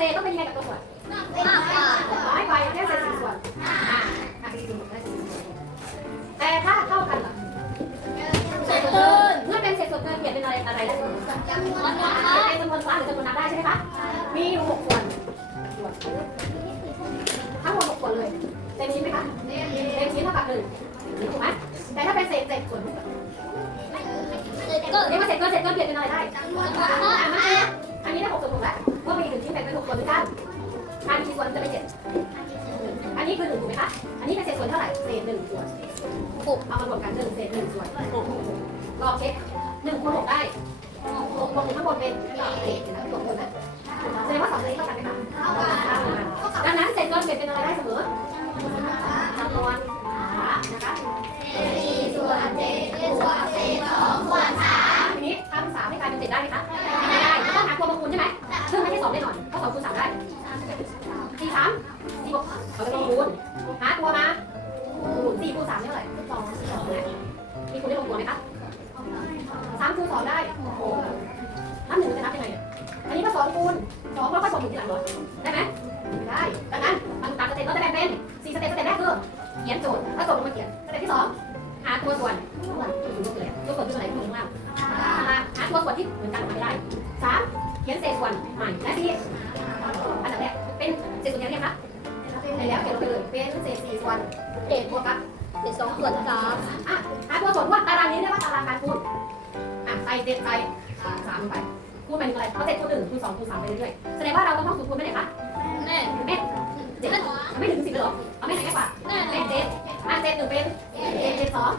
ศษต้องเป็นยังไงกับตัวส่วนมากกว่าน้อยกว่าอย่างเช่นเศษสี่ส่วนอ่าอะสี่ส่วนได้สี่ส่วนแต่ถ้าเท่ากันล่ะเศษเกินเมื่อเป็นเศษส่วนเกินเปลี่ยนเป็นอะไรอะไรได้เสมอจำนวนนะเป็นจำนวนฟ้าหรือจำนวนน้ำได้ใช่ไหมคะมีอยู่หกส่วน อันกี่ส่วนจะเป็นเจ็ดอันนี้คือหนึ่งถูกไหมคะ อันนี้เป็นเศษส่วนเท่าไหร่ เศษหนึ่งส่วนหกเอามารวมกันหนึ่งเศษหนึ่งส่วนหกลองเช็คหนึ่งคูณหกได้หกบวกหนึ่งข้างบนเป็นเศษเห็นไหมบวกบนนะแสดงว่าสองเลขเท่ากันไหมคะเท่ากันดังนั้นเศษเกินเปลี่ยนเป็นอะไรได้เสมอจำนวนนะคะสี่ส่วนเจ็ดส่วนเศษสองส่วนสามทีนี้ทำสามให้กลายเป็นเจ็ดได้ไหมคะ ไม่ได้ต้องหาตัวมาคูณใช่ไหมซึ่งไม่ใช่สองแน่นอนเพราะสองคูณสามได้ หาตัวมาคูณสี่คูณสามเท่าไหร่สองสองนะมีคูณได้ลงตัวไหมคะสามคูณสองได้โอ้โหนับหนึ่งจะนับยังไงอันนี้ก็สองคูณสองแล้วก็สองหนึ่ทีหลังเหรอได้ไหมได้ดังนั้นมันตามสเต็ปเราจะแบ่งเป็นสี่สเต็ปสเต็ปแรกคือเขียนโจทย์ถ้าโจทย์ลงมาเขียนสเต็ปที่สองหาตัวส่วนตัวส่วนคืออะไรตัวส่วนคืออะไรคือข้างล่างหาตัวส่วนที่เหมือนกันไม่ได้สามเขียนเศษส่วนใหม่และสี่อันดับแรกเป็นเศษส่วนยังไงคะ ไปแล้วเขียนลงไปเลยเป็นเศษสี่ส่วนเศษบวกกับเศษสองส่วนสามอะหาตัวส่วนว่าตารางนี้เรียกว่าตารางการคูณอะใส่เศษใส่สามลงไปคูณไปอะไรเพราะเศษคูณหนึ่งคูณสองคูณสามไปเรื่อยๆแสดงว่าเราต้องท่องสูตรคูณไม่ได้คะแม่แม่เจ็ดไม่ถึงสิบเลยหรอเอาไม่ไหนแค่กว่าแม่เจ็ดอะเศษหนึ่งเป็นเศษเศษสอง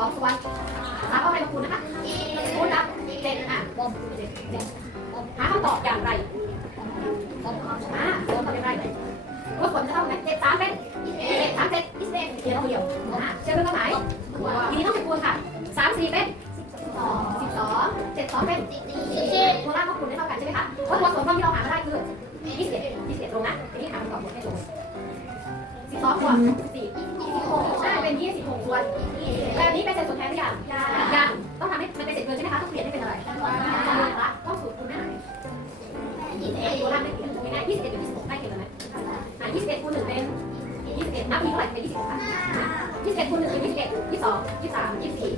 สองส่วนสามเอาอะไรมาคูณนะคะคูณกับเจ็ดอะบอมเจ็ดเจ็ดหาคำตอบอย่างไรบอมอ่าบอมทำอย่างไรว่าผลจะเท่าไหร่เจ็ดสามเป็นเจ็ดสามเจ็ดยี่สิบเอ็ดเขียนเอาเดียวอ่าเชื่อเรื่องก็หมายทีนี้ต้องคูณค่ะสามสี่เป็นสิบสองเจ็ดสองเป็นสิบเจ็ดตัวล่างก็คูณได้เท่ากันใช่ไหมคะเพราะตัวส่วนที่เราหามาได้คือยี่สิบเอ็ดยี่สิบเอ็ดลงนะทีนี้หาคำตอบหมดให้ลงสิบสองบวกสี่ได้เป็นยี่สิบหกส่วน ยี่สองยี่สามยี่สี่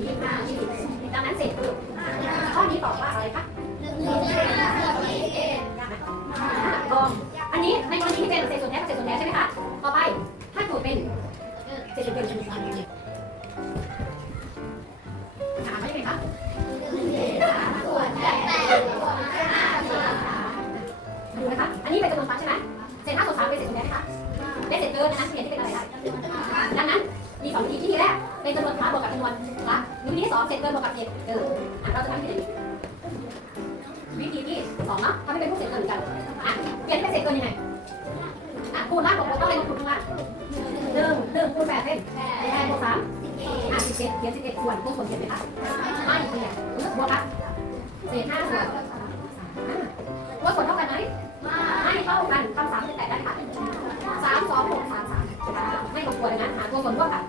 องเนาะทำให้เป็นพวกเศษเกินเหมือนกันอะเปลี่ยนให้เป็นเศษเกินยังไงอะคูณล่างบวกบนต้องเลยมาคูณข้างล่างหนึ่งหนึ่งคูณแปดเป็นแปดบวกสามอะสิบเอ็ดเขียนสิบเอ็ดส่วนตัวส่วนเขียนไหมคะไม่เปลี่ยนบวกกับเศษห้าส่วนอะตัวส่วนเท่ากันไหมไม่เท่ากันคำสามเป็นแปดได้ไหมคะสามสองหกสามสามไม่รบกวนนะหาตัวส่วนร่วมค่ะ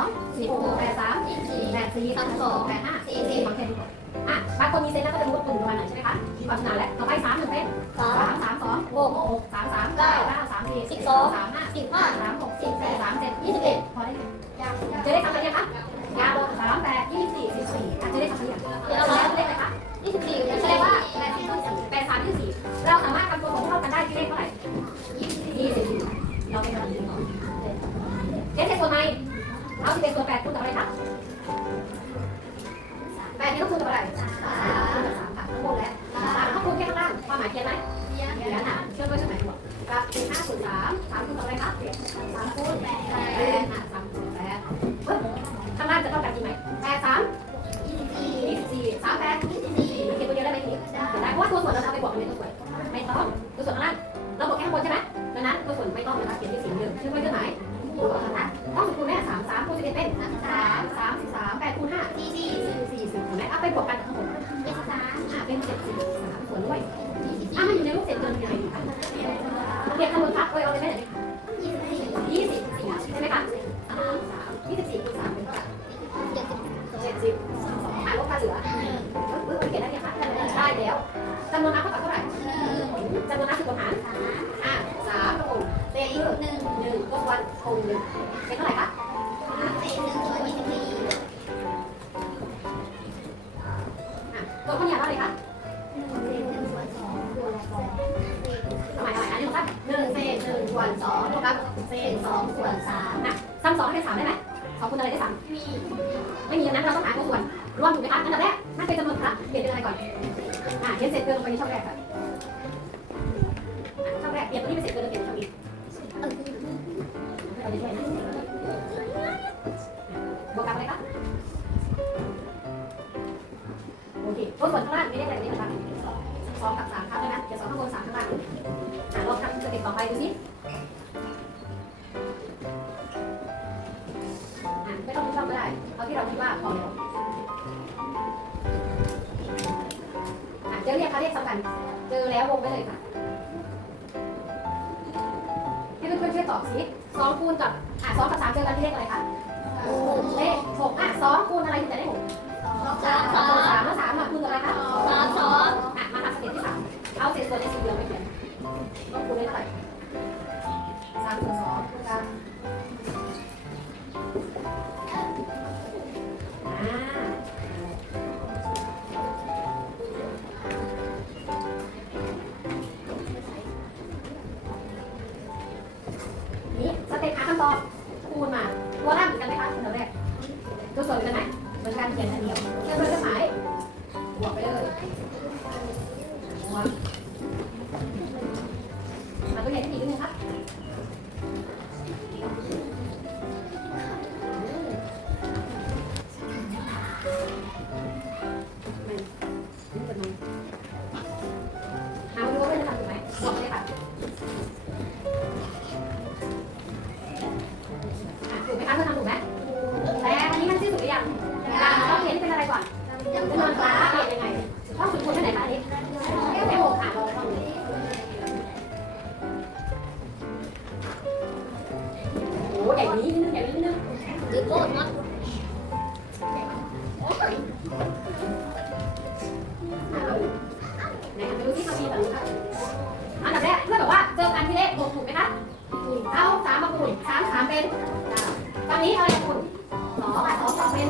องสี่หกแปดสามยี่สิบสี่แปดสี่สามสองแปดห้าสี่สี่ของแค่นี้ก่อนอะบางคนมีเซนแล้วก็จะรู้ว่าคูณประมาณไหนใช่ไหมคะความชำนาญแล้วต่อไปสามหนึ่งเป็นสามสามสามสองหกหกสามสามเก้าเก้าสามสี่สิบสองสามห้าสิบห้าสามหกสิบแปดสามเจ็ดยี่สิบเอ็ดพอได้ไหมจะได้ทำอะไรเนี่ยคะ ต้องคูณกับอะไรคูณกับสามค่ะทั้งหมดแล้วสามต้องคูณแค่ข้างล่างความหมายเขียนไหมเขียนนะเชื่อด้วยใช่ไหมครับสี่ห้าศูนย์สามสามคูณกับอะไรคะสามคูณแปด ป็นเจ็ดสิบสามส่วนด้วยอะมันอยู่ในรูปเศษจนยังไงเปลี่ยนคำนวณครับโอ้ยเอาเลยแม่ยี่สิบสี่ใช่ไหมคะยี่สิบสี่คูณสามเป็นเท่เจ็ดสิบสองอะลบมาเหลือเออเขียนได้เนี่ยค่ะได้แล้วจำนวนนับเท่ากเท่าไหร่จำนวนนับคือกฎหมายอะสามตรงเต็มหนึ่งหนึ่งก็วันองหนึ่งเป็นเท่าไหร่คะ ม่เอาใหม่อันนี้ถูกป่ะหนึ่งเศษหนึ่งส่วนสองเท่ากับเศษสองส่วนสามนะซ้ำสองได้สามได้ไหมสองคูณอะไรได้สามมีไม่มีนะเราต้องหาตัวส่วนรวมถูกไหมคะอันดับแรกนั่นเป็นจำนวนครับเปลี่ยนเป็นอะไรก่อนอ่าเขียนเศษเกินลงไปในช่องแรกก่อนช่องแรกเปลี่ยนตัวนี้เป็นเศษ กค่ะเรียกซ้ำกัน เจอแล้ววงไปเลยค่ะให้เพื่อนๆช่วยตอบสิสองคูณกับอะสองกับสามเจอกันที่เลขอะไรคะเลขหกอะสองคูณอะไรถึงจะได้หกสามสองคูณสามแล้วสามอะคูณกับอะไรคะสามสองอะมาทำสเต็ปที่สามเอาเศษส่วนในสี่เหลี่ยมไปเขียนต้องคูณได้เท่าไหร่ ต็ปหาคำตอบคูณมาตัวล่างเหมือนกันไหมคะอัวแรกตัวส่วนเหมือนกันไหมเหมือนกันเขียนอันเดียวเพื่อนเครื่องหมายบวกไปเลย ไหนไปดูที่เขามีแบบนี้ค่ะอันดับแรกเพื่อนบอกว่าเจอกันที่เลขหกถูกไหมคะเอาสามมาคูณสามสามเป็นตอนนี้เอาอะไรคูณสองสองสองเป็น